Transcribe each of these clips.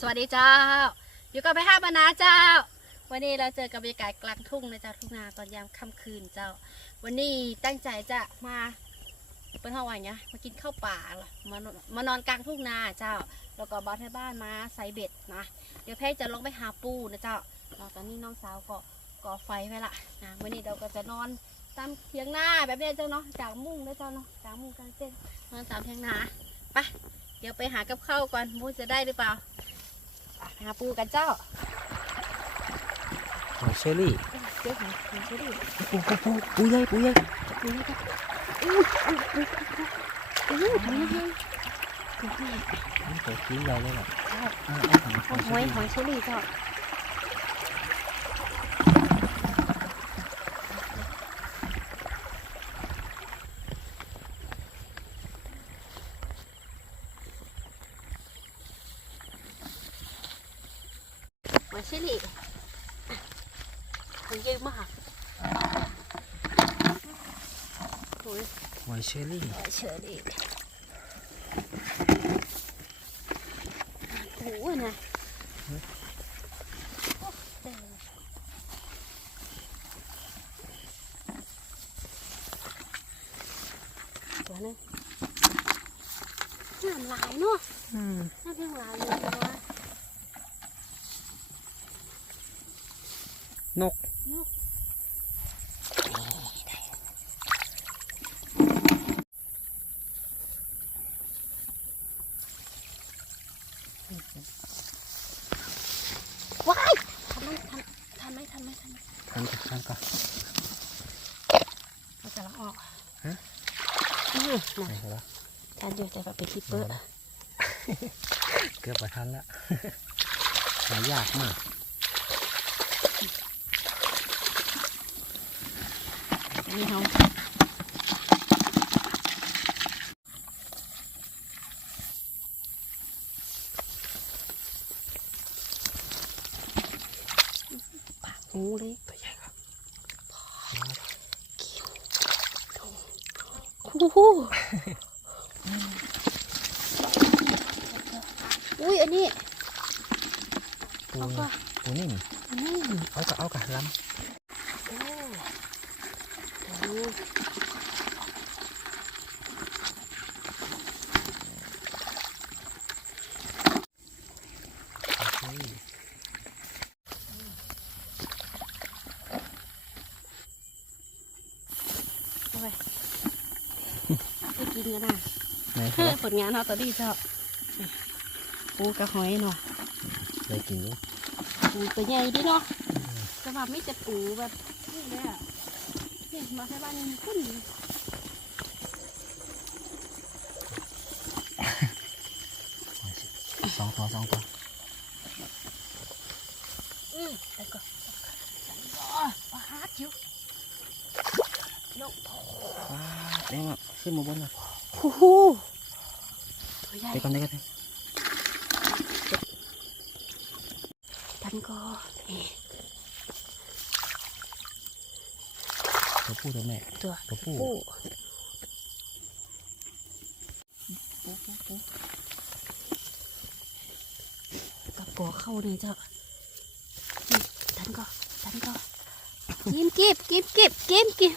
สวัสดีเจ้า อยู่กับไปห้าบรรณาเจ้า วันนี้เราเจอกับบรรยากาศกลางทุ่งนะเจ้าทุ่งนาตอนยามค่ำคืนเจ้า วันนี้ตั้งใจจะมาเป็นห้องวันเนี้ยมากินข้าวป่าหรอมานอนมานอนกลางทุ่งนาเจ้า แล้วก็บ้านให้บ้านมาใส่เบ็ดนะเดี๋ยวแพ่จะลงไปหาปูนะเจ้าแล้วตอนนี้น้องสาวก็ก่อไฟไว้ละนะวันนี้เราก็จะนอนตามเทียงนาแบบนี้เจ้าเนาะจากมุ้งนะเจ้าเนาะจากมุ้งกลางเต้นนอนตามเทียงนาไปเดี๋ยวไปหากับข้าวก่อนมูจะได้หรือเปล่า หาปูกันเจ้าหอยเชอรี่เดี๋ยวหาหาเชอรี่ปูปูปูปูใหญ่ปูใหญ่ปูนี่ค่ะอู้อู้อู้อู้ปูนี่เลยปูนี่นี่ตัวขี้ใหญ่เลยแหละเจ้าอ่าเอาหอยหอยหอยเชอรี่เจ้า หอยเชอรี่มัน เยอะมากโอ้ยหอยเชอรี่หอยเชอรี่โอ้ยนะตัวนึงน้ำลายเนาะอืมน้ำเพียงลายเลยแต่ว่านก นกว้ายทันไมทันทันไมทันไมทันไมทำกับทำกับเราจะละออกฮะอืมไหนนะเหรอทันอยู่แต่ว่าเป็นที่เปิดอเกือบไปทันละหายากมาก นี่เขาปากงูเลยตัวใหญ่ครับโอ้โหอุ้ยอันนี้ ปูเขาก็ปูนิ่มอันนี้เอาก็เอากะลโอ้โหำเฮ้ย เอาไปไป กินกันนะไหนเหเพื่รออผลงานเราตอนนี้เจ้าปูกระหอยเนาะได้กินดูปูตัวใหญ่ดิเนาะแต่ว่าไม่จะปูแบบนี่เลยอะ เนี่ยมาให้บ้านขึ้นสองตัวสองตัวอืมแต่ก็ ตัวใหญ่ไปก่อนได้กันเลยทันก็นี่ตัวผู้ตัวแม่ตัวตัวผู้ปูปูปูปูกระป๋อเข้าเลยเจ้านี่ทันก็ทันก็กิมกิบกิบกิบกิมกิบ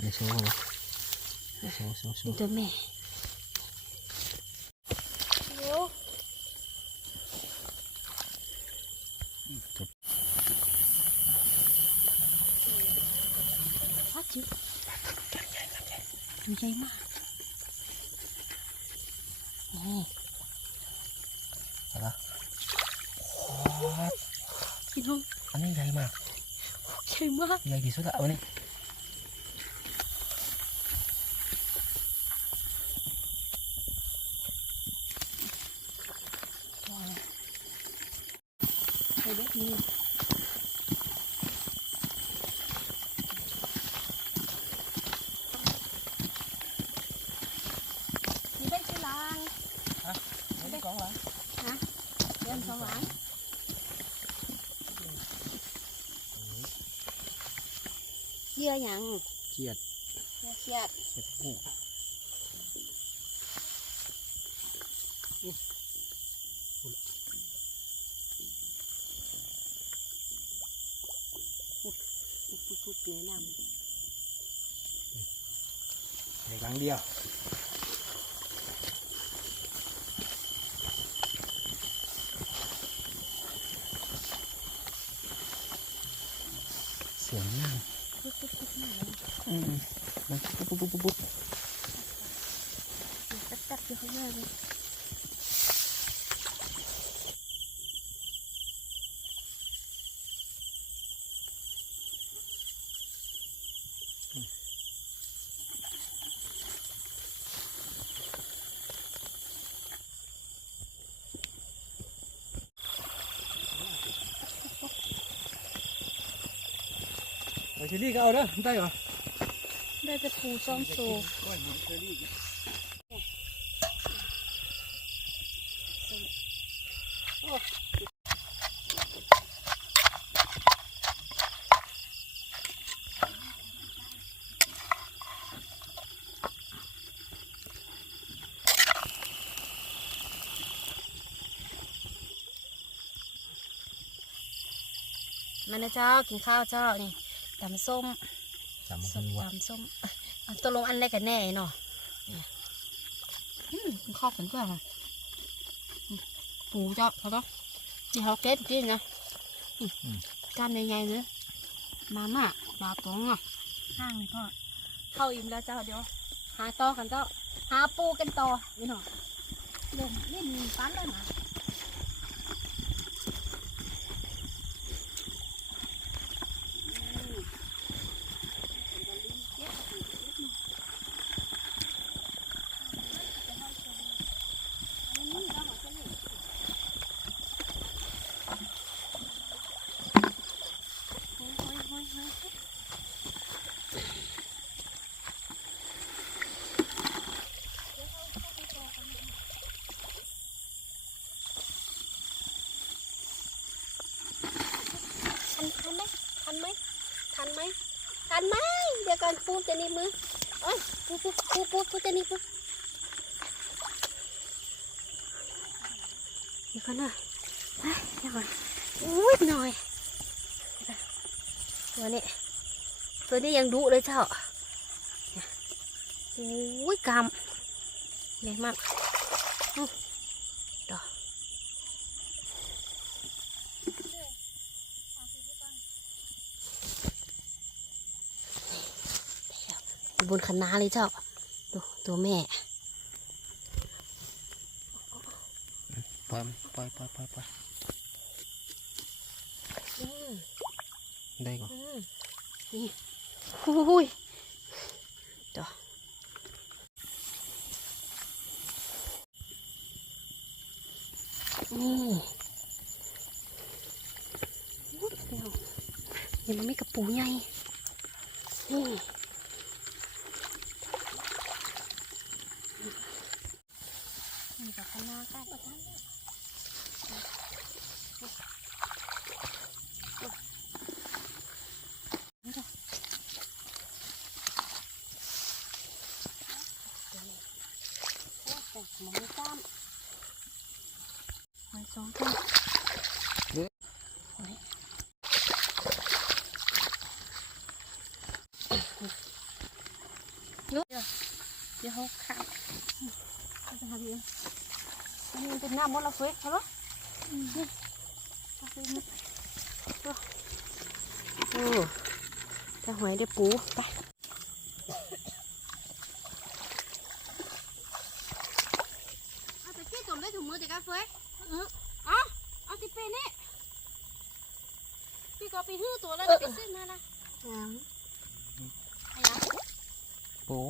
เดี๋ยวโชว์เลยโชว์โชว์โชนี่ว์ตัวแม่เดี๋ยว ตัว พัดจิ๋วมัน ใหญ่มากนี่อะไรพี่น้องอันนี้ใหญ่มาก ใหญ่มาก ใหญ่ที่สุดละเอานี่ใหญ่เด็กนี่นี่ cái con lại hả đem con lại chia nhận chia chia chia cụ Hãy subscribe cho kênh Ghiền Mì Gõ Để không bỏ lỡ những video hấp dẫn อืมปุ๊บปุ๊บปุ๊บปุ๊บจับอยู่ข้างหน้าเลยเชอรี่ก็เอาเด้อได้เหรอ ได้จะปูซ้อมโซ่มานะเจ้ากินข้าวเจ้านี่ตำส้ม จำส้มัมนว่าตำส้มเอ้ยเอาตัวลงอันได้กันแน่เนาะเนี่ยอืมกินข้าวกันเพื่อนอืมปูเจ้าเขาต้องนี่เขาเก็บกินนะอืมกล้ามใหญ่ๆเลยมาม่าปลาตองอะข้างเลยพ่อเข้าอิ่มแล้วเจ้าเดี๋ยว หาต่อกันเจ้า หาปูกันต่อนี่เนาะเล่นเล่นปั้นเลยนะ ทันทันไหมทันไหมทัน ไหมทันไหมเดี๋ยวก่อนปูจะนีบมือโอ้ยปูปูปูปูปูจะนีบมือเดี๋ยวก่อนนะเฮ้ยเดี๋ยวก่อนอุ้ยหน่อยตัวนี้ตัวนี้ยังดุเลยเจ้าอุ้ยกำใหญ่มากอื้อดอก บนคันนาเลยเจ้าดูตัวแม่ปล่อยปล่อยปล่อยปล่อยปล่อยอืมได้ก่อนอืมนี่หุยเจ้านี่อุ๊ยเดี๋ยวเดี๋ยวมันไม่กระปูใหญ่นี่นี่ กับคันนาใกล้กับท่านเนี่ยแต่หมอไม่กล้า มหอยสองตัวหอยเยอะเดี๋ยวเขาขาดเขาจะทำเองอันนี้มันเป็นน้ำมดละเฟ้ยใช่ปะนี่เอาไปนี่โอ้ถ้าหอยได้ปูไปเอาแต่ที่จมได้ถุงมือจากกาเฟยเออเอาเอาสิเป็นนี่พี่ก็ไปหื้อตัวแล้วไปซื้อมาละยังอะไรยังปู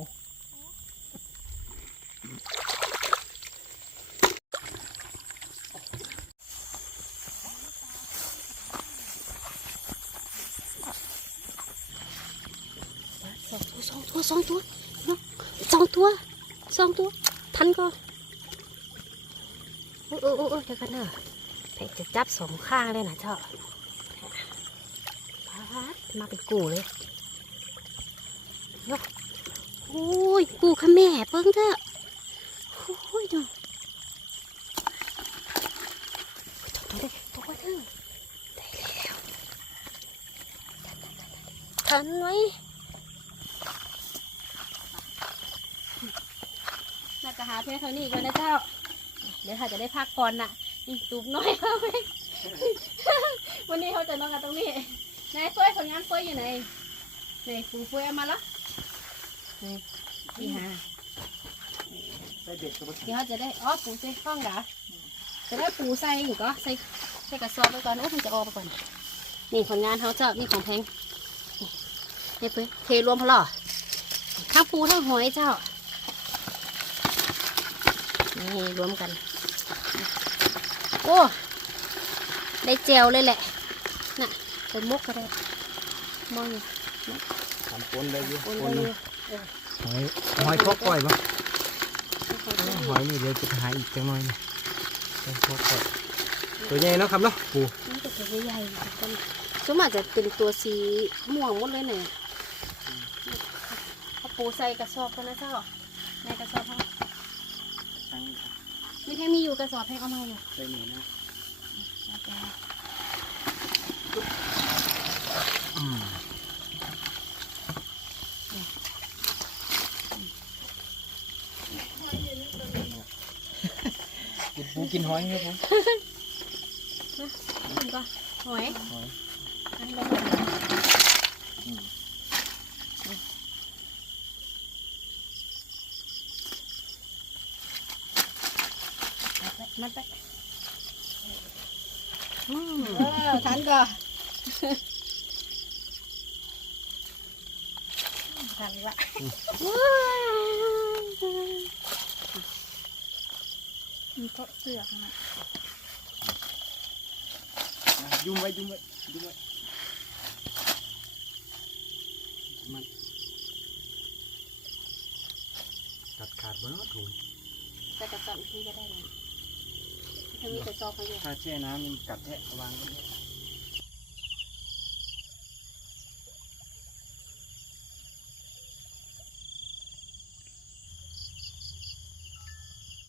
ส องตัวสองตัวสองตัวสองตัวสองตัว ทันก็โอ้โอ้โอ้เดี๋ยวกันเนอะเพกจะจับสองข้างเลยนะเจ้าพัดมาเป็นกูเลยยกโอ้ยปูค่ะแม่เปิ้งเถอะโอ้ยดูจับตัวได้ตัวเถอะได้แล้วทันไหม แล้วก็ หาเพื่อนเท่านี้ก่อนนะเจ้า เดี๋ยวถ้าจะได้พักผ่อนน่ะ นี่ตูบน้อยมากเลยวันนี้เขาจะนอนกันตรงนี้นายเฟยผลงานเฟยอยู่ไหนไหนปูเฟยเอามาแล้วนี่นี่ฮะใส่เด็ดตัวเดี๋ยวเขาจะได้อ๋อปูใส่ข้องเหรอจะได้ปูใส่อยู่ก็ใส่ใส่กระสอบไปก่อนโอ้มันจะออกไปก่อนนี่ผลงานเขาเจ้านี่ของแพงนี่นี่เพื่อเทรวมพอหรอทั้งปูทั้งหอยเจ้า นี่รวมกัน โอ้ ได้เจลเลยแหละ น่ะเป็นมุกก็ได้มองอยู่ทำปนได้อยู่โอนปได้นอยู่หอยหอยพกก่อยบ่เออหอยนี่เดี๋ยวจะหาอีกจังหน่อยนี่เป็นพกก่อยตัวใหญ่เนาะครับเนาะปูมันจะตัวใหญ่ๆต้นสมมติจะเป็นตัวสีม่วงหมดเลยเนี่ยเอาปูใส่กระสอบกันนะเจ้าในกระสอบเขา ไม่ใช่มีอยู่กระสอบให้เอามาอยู่ใส่หนีนะเอาไปอืมกินปูกินหอยครับผมนี่ก็หอยหอย อันล มันไปอืมเออทันก่อนทันละมีก็เสือกนะยุ่งไว้ยุ่งไว้ยุ่งไว้มันตัดขาดบ่เนาะถุงแต่กระสอบที่จะได้ไหมถ้า มีแต่ซอกเขาอยู่ถ้าแช่น้ำมันกัดแทะวางไว้เนี่ย